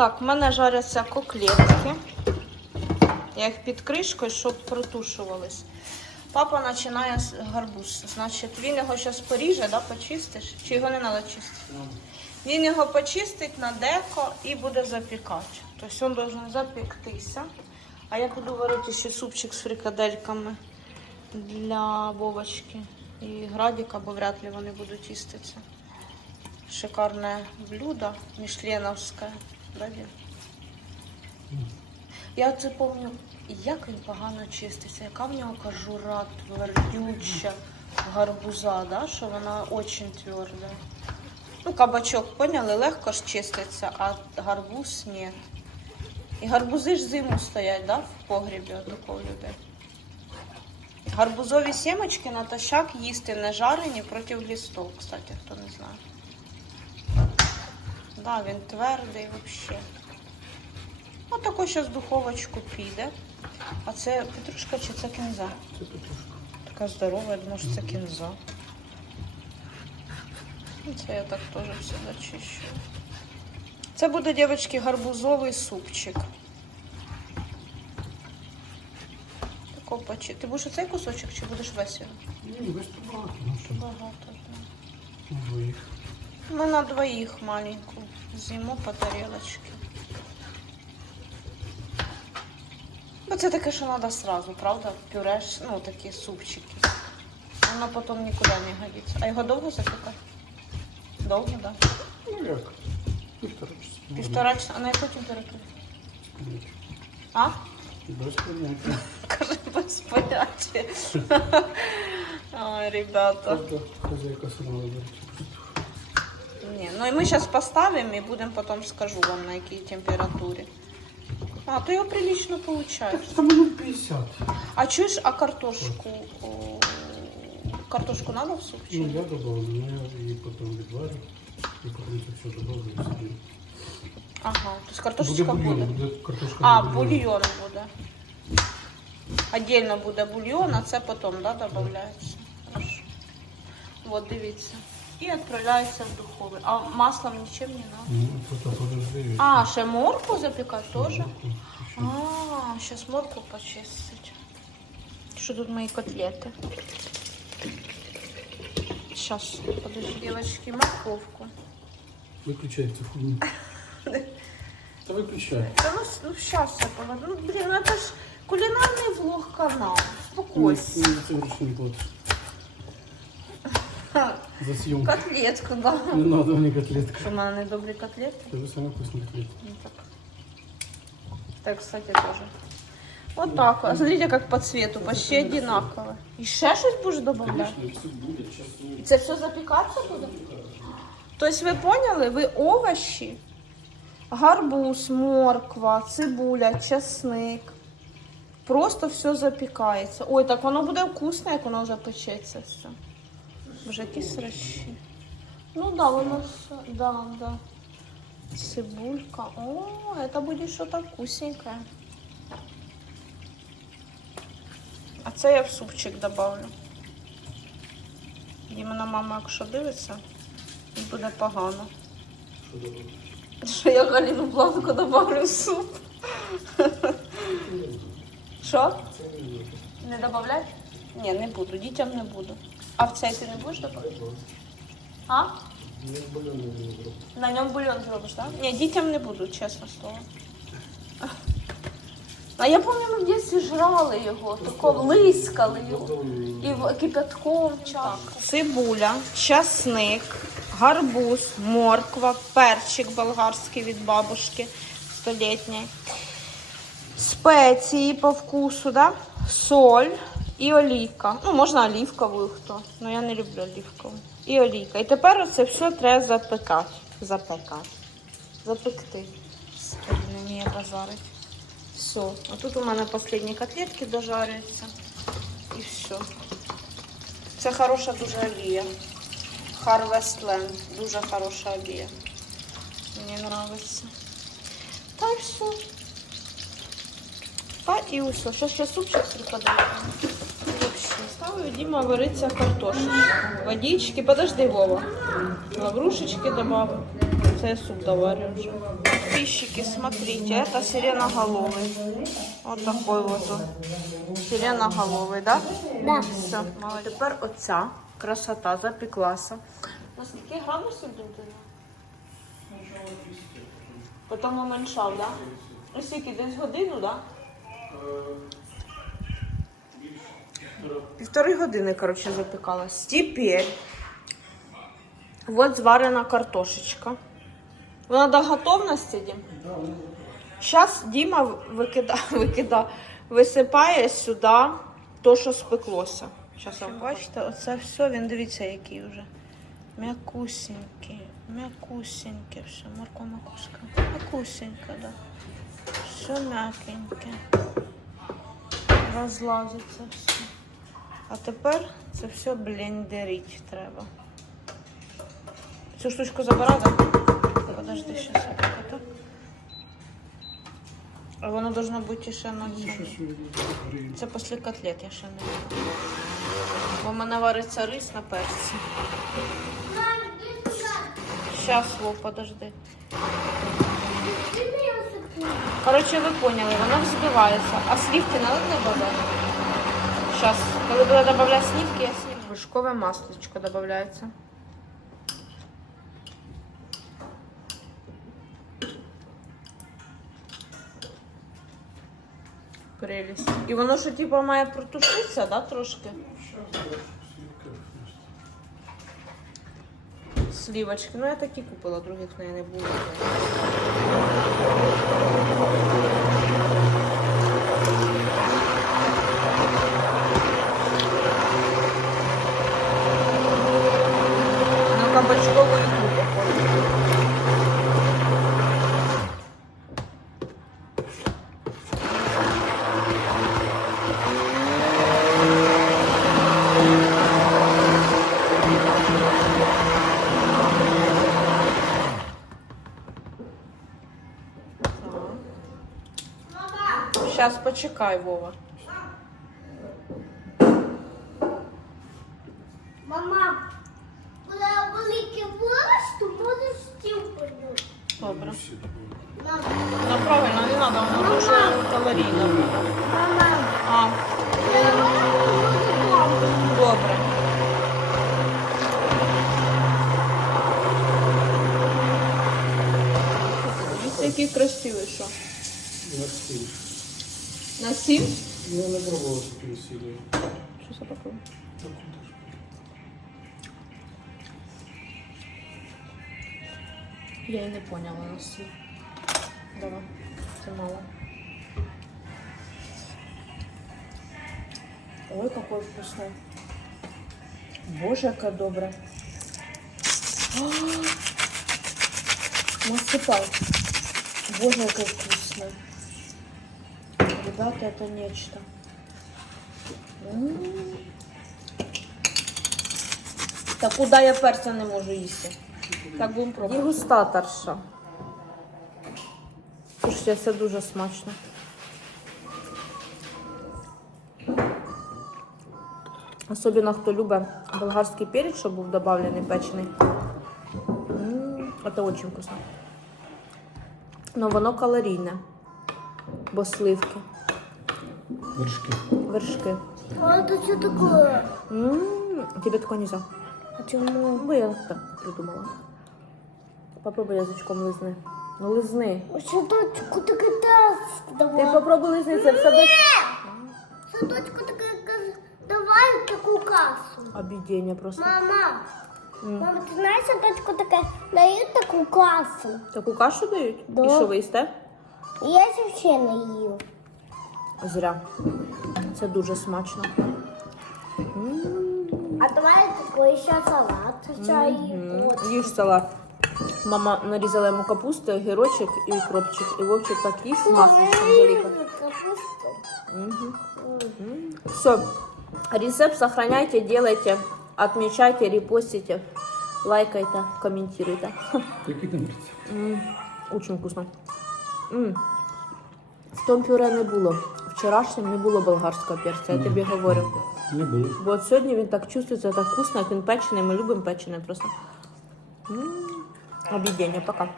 Так, в мене жаряться коклетки. Я їх під кришкою, щоб протушувались. Папа починає з гарбуз. Значить, він його зараз поріже, да, почистиш? Чи його не треба чистити? Він його почистить на деко і буде запікати. Тобто він має запектися. А я буду варити ще супчик з фрикадельками для Вовочки і Градіка, бо вряд ли вони будуть чиститися. Шикарне блюдо, мішленовське. Да, Я це пам'ятаю, як він погано чиститься, яка в нього кожура твердюча гарбуза, да? що вона дуже тверда. Ну, кабачок, поняли, легко ж чиститься, а гарбуз ні. І гарбузи ж зиму стоять, да, в погрібі отакого люблять. Гарбузові сімочки натощак їсти не жарені проти глістов, кстати, хто не знає. Да, він твердий взагалі. Отако зараз духовочку піде. А це петрушка чи це кінза? Це петрушка. Така здорова, я думаю, що це кінза. Ну, Це я так теж все зачищу. Це буде, дівчатки, гарбузовий супчик. Ти будеш оцей кусочок чи будеш весь його? Ні, без багато. Багато. на двоїх. Ми на двоїх маленьку з'їмо по тарілочці. Ну, це таке, що треба сразу, правда? Пюреш, ну такі супчики. Воно потім нікуди не годиться. А його довго запікати? Довго, так? Да? Ну як? Півтора часа. Півтора часа. А на яку температуру? А? Без поняття. Каже, без поняття. Ой, ребята. Хазяйка сама виберет. Не, ну и мы сейчас поставим и будем потом скажу вам на какой температуре. А, то его прилично получается. Там минут 50. А чуешь, а картошку? о, Картошку надо в суп? чи Ну, ні? я добавлю, но я її потім відварю. І потім це все добавлю і собі. Ага, то есть картошечка Буде буде. бульйон, буде картошка. А, на бульйон буде. Отдельно буде бульйон, а це потім, да, додається. Хорошо. Вот, дивіться. І відправляється в духовий. А маслом нічим не надо. Ну, тут подожди. А, ще моркву запікати теж? А, сейчас морку почистить. Что тут мои котлеты? Сейчас, подожди, девочки, морковку. Виключай цю хуйню. Та виключай. Да ну, с- ну сейчас я поводу. Ну, блин, ну это ж кулинарный влог канал. Ну, Успокойся. ну, Це гроші не платиш. Ха, За съемку. Котлетку, да. Не надо мені котлетка. Что, у меня не добрые котлеты? Це саме вкусні котлетки. Ну, так. Так, кстати, тоже. Вот так. вот. А смотрите, как по цвету, почти одинаково. И ще щось будешь добавлять? все буде, чесно. І це все запікатися буде? Тобто ви поняли, ви овочі, гарбуз, морква, цибуля, часник. Просто все запікається. Ой, так воно буде вкусне, як воно вже печеться все. Вже які срачі. Ну да, воно все. Да, да. Цибулька. О, это буде щось вкусненькое. А це я в супчик добавлю. Дімина мама, якщо дивиться, їй буде погано. Що добре? Що я Галіну Бланку добавлю в суп. Що? Це не буде. Не додавати? Ні, не буду, дітям не буду. А в цей ти не будеш додавати? А? На ньому бульон зробиш, так? Ні, дітям не буду, чесне слово. А я пам'ятаю, ми в дитинстві жрали його, тако лискали його. І в кипятком так. Цибуля, часник, гарбуз, морква, перчик болгарський від бабушки столітньої. Спеції по вкусу, да? соль і олійка. Ну, можна олівковою хто. але я не люблю олівкову. І олійка. І тепер це все треба запекати. Запекати. Запекти. Не вміє базарить. Все. А тут у мене останні котлетки дожарюються. І все. Це хороша дуже олія. Harvestland. Дуже хороша олія. Мені подобається. Та все. Та і усе. Ще ще супчик прикладаю. Ставлю Діма вариться картошечка. Водички. Подожди, Вова. Лаврушечки добавив. Це я суп доварю вже. подписчики, смотрите, это сиреноголовый. Вот такой вот он. Сиреноголовий, да? Да. Все, молодець. Тепер оця красота запеклася. На скільки градусів буде? Потім уменьшав, да? І скільки, десь годину, да? Півтори години, коротше, запікалась. Тепер от зварена картошечка. Вона до готовності, Дім? Зараз Діма викида, викида, висипає сюди то, що спеклося. Зараз вам бачите, оце все, він дивіться, який вже. М'якусенький, м'якусенький, все, морква макушка. М'якусенька, да. Все м'якеньке. Розлазиться все. А тепер це все блендерить треба. Цю штучку забирай. Подожди, сейчас я так. А воно должно бути ще на цьому. Це після котлет я ще не люблю. Бо в мене вариться рис на перці. Щас, Вов, подожди. Коротше, ви поняли, воно взбивається. А сливки надо добавляти? Сейчас, коли буду добавляти сливки, я сливки. Вишкове маслечко додається. Прелість. І воно що типу має протушитися, да, трошки? Слівочки. Ну я такі купила, других в неї не було. На кабачкову ікру почекай, Вова. Ну правильно, не треба, воно дуже калорійно. А, добре. Дивіться, який красивий, що. На сім? Ну, я не пробував такі сілі. Що це таке? Я и не поняла на. Давай, це мало. Ой, какой вкусный. Боже, яка добре. А, Насыпай. Боже, какой вкусный. Ребята, это нечто. М. Та куди я перця не можу їсти? Так будемо пробувати. Дегустаторша. Слушайте, це дуже смачно. Особенно хто любить болгарський перець, щоб був добавлений печений. М, Це дуже вкусно. Но воно калорійне, бо сливки, Вершки. вершки. А це що таке? М, Тебе такое нельзя. А чому? Ну, я так придумала. Попробуй язичком лизни. Ну лизни. Садочку таке тест Ти давай. попробуй лизни, це все без Садочку таке каз- давай таку касу. обідіння просто. Мама, мама, ти знаєш, садочку таке дають таку касу. Таку кашу дають? Да. І що ви їсте? Я ще не їв. Зря. Це дуже смачно. М. А давай такий ще салат. Чай. М, От. Їж салат. Мама нарізала йому капусту, огірочок і укропчик. І Вовчик так їсть з маслом велике. Капусту. Все. Рецепт сохраняйте, делайте, отмечайте, репостите, лайкайте, комментируйте. Який там рецепт? М, Очень вкусно. М. В тому пюре не було. Вчорашнім не було болгарського перця, я тобі говорю. Було. Бо сьогодні він так чувствується, так вкусно, він печений, ми любимо печене просто. М, Об'єднання, пока.